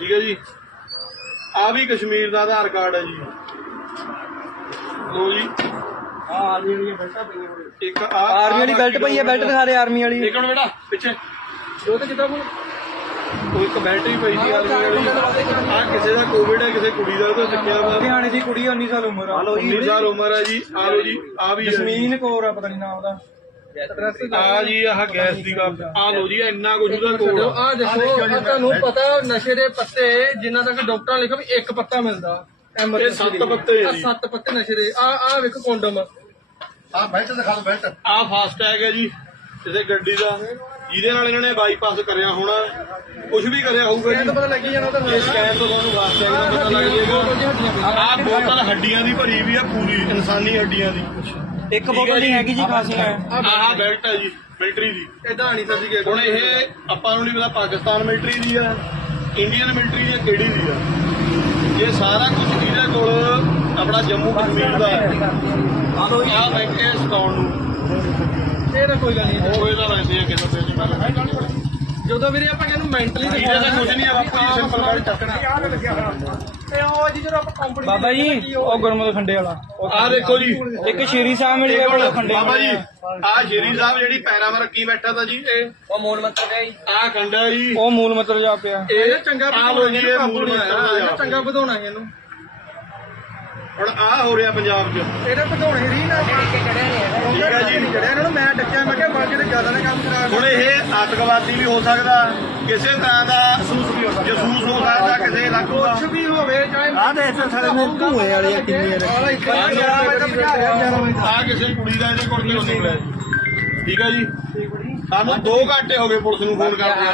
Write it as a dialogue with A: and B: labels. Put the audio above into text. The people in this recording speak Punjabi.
A: ਠੀਕ ਹੈ ਜੀ। ਆ ਵੀ ਕਸ਼ਮੀਰ ਦਾ ਆਧਾਰ ਕਾਰਡ ਹੈ ਜੀ। ਲੋ ਜੀ।
B: ਆ ਆਰਮੀ ਵਾਲੀਆਂ ਬੈਲਟਾਂ ਪਈਆਂ ਹੋਏ
A: ਇੱਕ ਆ
C: ਆਰਮੀ ਵਾਲੀ ਬੈਲਟ ਪਈ ਹੈ ਬੈਲਟ ਦਿਖਾ ਦੇ ਆਰਮੀ ਵਾਲੀ।
A: ਇੱਕ ਮਿੰਟ ਬੇਟਾ ਪਿੱਛੇ।
B: ਜੋ ਤੇ ਕਿਦਾਂ ਕੋਲ?
A: ਉਹ ਇੱਕ ਬੈਲਟ ਵੀ ਪਈ ਸੀ ਆਰਮੀ ਵਾਲੀ। ਆ ਕਿਸੇ ਦਾ ਕੋਵਿਡ ਹੈ ਕਿਸੇ ਕੁੜੀ ਦਾ ਉਹ ਤੋਂ ਚੱਕਿਆ ਵਾ।
C: ਲੁਧਿਆਣੇ ਦੀ ਕੁੜੀ 19 ਸਾਲ ਉਮਰ ਆ। ਲੋ
A: 19 ਸਾਲ ਉਮਰ ਹੈ ਜੀ। ਆ ਲੋ ਜੀ ਆ ਵੀ ਹੈ।
C: ਜਸਮੀਨ ਕੌਰ ਆ ਪਤਾ ਨਹੀਂ ਨਾਮ ਉਹਦਾ
A: ਆ ਜੀ ਆਹ ਗੈਸ ਦੀ ਕੱਪ ਆ ਲੋ ਜੀ ਇੰਨਾ ਕੁਝ ਉਹਦਾ ਕੋਲ ਆ।
B: ਦੇਖੋ ਆਹ ਤੁਹਾਨੂੰ ਪਤਾ ਨਸ਼ੇ ਦੇ ਪੱਤੇ ਜਿੰਨਾ ਤੱਕ ਡਾਕਟਰਾਂ ਲਿਖਿਆ ਵੀ ਇੱਕ ਪੱਤਾ ਮਿਲਦਾ
A: ਇਹ ਸੱਤ ਪੱਤੇ ਆ ਜੀ।
B: ਸੱਤ ਪੱਤੇ ਨਸ਼ੇ ਦੇ। ਆ ਆ ਵੇਖੋ ਕੰਡਮ
D: ਆ ਬੈਲਟ ਦਿਖਾ ਦਿਓ ਬੈਲਟ।
A: ਆ ਫਾਸਟ ਟੈਗ ਹੈ ਜੀ ਕਿਸੇ ਗੱਡੀ ਦਾ। ਜਿਹਦੇ ਨਾਲ ਇਹਨਾਂ ਨੇ ਬਾਈਪਾਸ ਕਰਿਆ ਹੋਣਾ। ਕੁਝ ਵੀ ਕਰਿਆ ਹੋਊਗਾ ਜੀ।
B: ਪਤਾ ਲੱਗੀ ਜਾਣਾ ਤਾਂ
A: ਇਸ ਸਕੈਨ ਤੋਂ ਤੁਹਾਨੂੰ ਫਾਸਟ ਟੈਗ ਦਾ ਪਤਾ ਲੱਗ ਜਾਏਗਾ। ਆ ਬੋਤਲ ਹੱਡੀਆਂ ਦੀ ਭਰੀ ਵੀ ਆ ਪੂਰੀ ਇਨਸਾਨੀ ਹੱਡੀਆਂ ਦੀ।
C: ਇੱਕ ਬੋਤਲ ਨਹੀਂ ਹੈਗੀ ਜੀ ਖਾਸੀਆਂ
A: ਆਹ ਬੈਲਟ ਹੈ ਜੀ ਮਿਲਟਰੀ ਦੀ।
B: ਇਦਾਂ ਨਹੀਂ ਸਰਟੀਫਿਕੇਟ
A: ਹੁਣ ਇਹ ਆਪਾਂ ਨੂੰ ਨਹੀਂ ਪਤਾ ਪਾਕਿਸਤਾਨ ਮਿਲਟਰੀ ਦੀ ਆ ਇੰਡੀਅਨ ਮਿਲਟਰੀ ਦੀ ਆ, ਕਿਹੜੀ ਦੀ ਆ। ਇਹ ਸਾਰਾ ਕੁਝ ਇਹਦੇ ਕੋਲ ਆਪਣਾ ਜੰਮੂ ਕਸ਼ਮੀਰ ਦਾ ਹੈ ਆ ਲੋ ਆ ਬੈਠੇ ਸਟਾਉਣ ਨੂੰ।
B: ਇਹ ਤਾਂ ਕੋਈ ਗੱਲ ਨਹੀਂ।
A: ਉਹ ਇਹਦਾ ਲੈਂਦੇ ਆ ਕਿਸੇ ਤੇ ਨਹੀਂ
B: ਜਦੋਂ ਵੀਰੇ ਆਪਾਂ ਕਹਿੰਦੇ ਮੈਂਟਲੀ
A: ਇਹਦਾ ਤਾਂ ਕੁਝ ਨਹੀਂ ਆ ਬਾਪੂ ਜੀ ਸਿੰਪਲ ਬੈਲਟ
B: ਤੇ ਉਹ ਜੀ ਜਦੋਂ ਆਪਾਂ ਕੰਪਨੀ
C: ਬਾਬਾ ਜੀ ਉਹ ਗੁਰਮਤ ਖੰਡੇ ਵਾਲਾ।
A: ਆ ਦੇਖੋ ਜੀ।
C: ਇੱਕ ਸ਼ੇਰੀ ਸਾਹਿਬ ਮਿਲ ਗਿਆ ਕੋਲ ਖੰਡੇ
A: ਬਾਬਾ ਜੀ ਆ ਸ਼ੇਰੀ ਸਾਹਿਬ ਜਿਹੜੀ ਪੈਰਾਂ 'ਤੇ ਰੱਖੀ ਬੈਠਾ ਤਾਂ ਜੀ ਇਹ
C: ਉਹ ਮੂਲ ਮੰਤਰ ਦੇ
A: ਆ ਖੰਡਾ ਜੀ।
C: ਉਹ ਮੂਲ ਮੰਤਰ ਜਾ ਪਿਆ।
B: ਇਹ ਚੰਗਾ
A: ਆ ਲੋ ਜੀ ਇਹ ਮੂਲ ਮੰਤਰ ਦਾ ਜਾ।
B: ਚੰਗਾ ਵਧਾਉਣਾ ਹੈ ਇਹਨੂੰ।
A: ਹੁਣ ਆ ਹੋ ਰਿਹਾ ਪੰਜਾਬ 'ਚ।
B: ਇਹਦੇ ਵਧਾਉਣੇ ਰੀ ਨਾ
A: ਠੀਕ ਹੈ ਜੀ।
B: ਜੜਿਆ ਇਹਨਾਂ ਨੂੰ ਮੈਂ ਡੱਕਿਆ ਮੈਂ ਕਿਹਾ ਬਾਕੀ ਤੇ ਜ਼ਿਆਦਾ ਨਾ ਕੰਮ ਕਰਾ
A: ਹੁਣ ਇਹ ਆਤੰਕਵਾਦੀ ਵੀ ਹੋ ਸਕਦਾ। ਕਿਸੇ ਤਰ੍ਹਾਂ ਦਾ ਜਸੂਸ ਹੋ ਸਕਦਾ ਕਿਸੇ ਇਲਾਕੇ ਦਾ
B: ਕੁਛ ਵੀ ਹੋਵੇ ਚਾਹੇ
D: ਆ ਦੇ ਇੱਥੇ ਸਾਰੇ ਮੂੰਹ ਧੂਏ ਵਾਲੇ ਆ ਕਿੰਨੇ ਨੇ
B: ਆਲਾ ਇੱਥੇ 11 ਵਜੇ ਤੱਕ ਭਜਾ ਰਿਹਾ 11 ਵਜੇ
A: ਆ ਕਿਸੇ ਕੁੜੀ ਦਾ ਇਹਦੇ ਕੋਲ ਕਿਉਂ ਨਿਕਲਿਆ ਜੀ? ਠੀਕ ਹੈ ਜੀ? ਸਾਨੂੰ 2 ਘੰਟੇ ਹੋ ਗਏ ਪੁਲਿਸ ਨੂੰ ਫੋਨ ਕਰਦੇ